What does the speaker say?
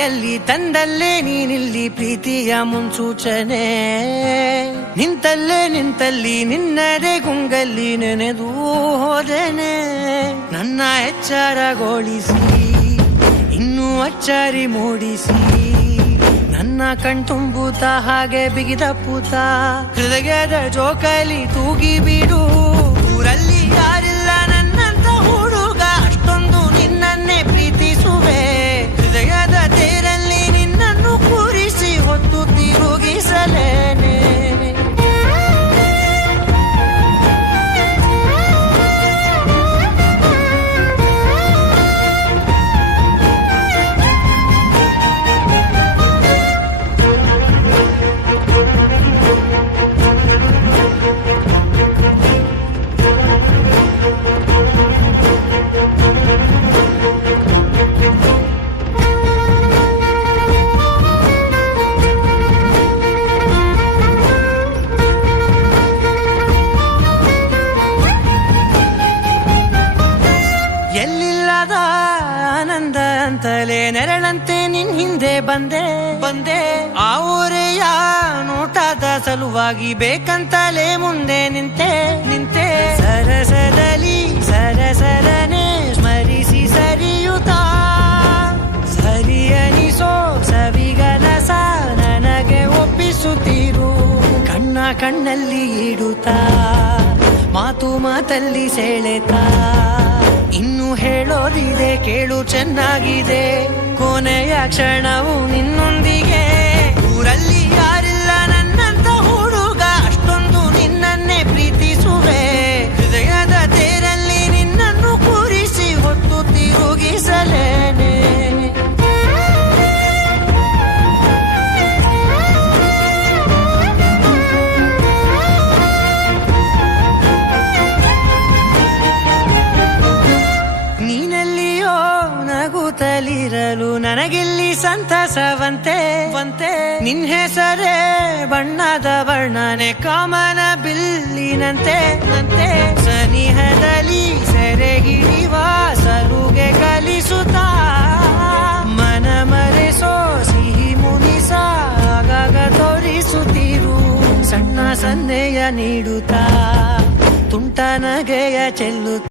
ಹಾದಿಯಲ್ಲಿ ತಂದಲ್ಲೇ ನೀನಿಲ್ಲಿ ಪ್ರೀತಿಯ ಮುನ್ಸೂಚನೆ. ನಿಂತಲ್ಲಿ ನಿನ್ನದೇ ಗುಂಗಲ್ಲಿ ನೆನೆದು ಹೋದನೆ. ನನ್ನ ಎಚ್ಚರಗೊಳಿಸಿ ಇನ್ನೂ ಅಚ್ಚರಿ ಮೂಡಿಸಿ, ನನ್ನ ಕಣ್ತುಂಬುತ್ತ ಹಾಗೆ ಬಿಗಿದ ಪೂತ ಹೃದಯದ ಜೋಕಾಲಿ ತೂಗಿ ಬಿಡು. ಊರಲ್ಲಿ ಯಾರಿಲ್ಲ ನನ್ನಂತ ಹುಡುಗ, ಅಷ್ಟೊಂದು ನಿನ್ನನ್ನೇ ಪ್ರೀತಿಸುವೆ. ಹೃದಯದ ತೇರಲ್ಲಿ ನಿನ್ನನ್ನು ಕೂರಿಸಿ ಹೊತ್ತು ತಿರುಗಿಸಲೇನೆ. ಎಲ್ಲಿಲ್ಲದ ಆನಂದ ಅಂತಲೇ ನೆರಳಂತೆ ನಿನ್ ಹಿಂದೆ ಬಂದೆ. ಆ ಊರೆಯ ನೋಟದ ಸಲುವಾಗಿ ಬೇಕಂತಲೇ ಮುಂದೆ ನಿಂತೆ. ಸರಸರನೆ ಸ್ಮರಿಸಿ ಸರಿಯುತ್ತ ಸರಿಯನಿಸೋ ಸವಿಗನಸ ನನಗೆ ಒಪ್ಪಿಸುತ್ತೀರು. ಕಣ್ಣಲ್ಲಿ ಇಡುತ್ತಾ ಮಾತಲ್ಲಿ ಸೆಳೆತಾ, ಇನ್ನು ಹೇಳೋದಿದೆ ಕೇಳು ಚೆನ್ನಾಗಿದೆ. ಕೊನೆಯ ಕ್ಷಣವು ನಿನ್ನೊಂದಿಗೆ. ಊರಲ್ಲಿ ಯಾರಿಲ್ಲ ನನ್ನಂತ ಹುಡುಗ, ಅಷ್ಟೊಂದು ನಿನ್ನನ್ನೇ ಪ್ರೀತಿಸುವೆ. ಹೃದಯದ ತೇರಲ್ಲಿ ನಿನ್ನನ್ನು ಕೂರಿಸಿ ಹೊತ್ತು ತಿರುಗಿಸಲೇನೆ. ನಗುತ್ತಲಿರಲು ನನಗಿಲ್ಲಿ ಸಂತಸವಂತೆ. ನಿನ್ ಹೆಸರೇ ಬಣ್ಣದ ವರ್ಣನೆ ಕಾಮನ ಬಿಲ್ಲಿನಂತೆ. ಸನಿಹದಲ್ಲಿ ಸೆರೆಗಿಳಿವ ಸಲುಗೆ ಕಲಿಸುತ್ತಾ, ಮನ ಮರೆಸೋ ಸಿಹಿ ಮುನಿಸ ಆಗಾಗ ತೋರಿಸುತ್ತಿರು. ಸಣ್ಣ ಸನ್ನೆಯ ನೀಡುತ್ತಾ ತುಂಟ ನಗೆಯ ಚೆಲ್ಲುತ್ತಾ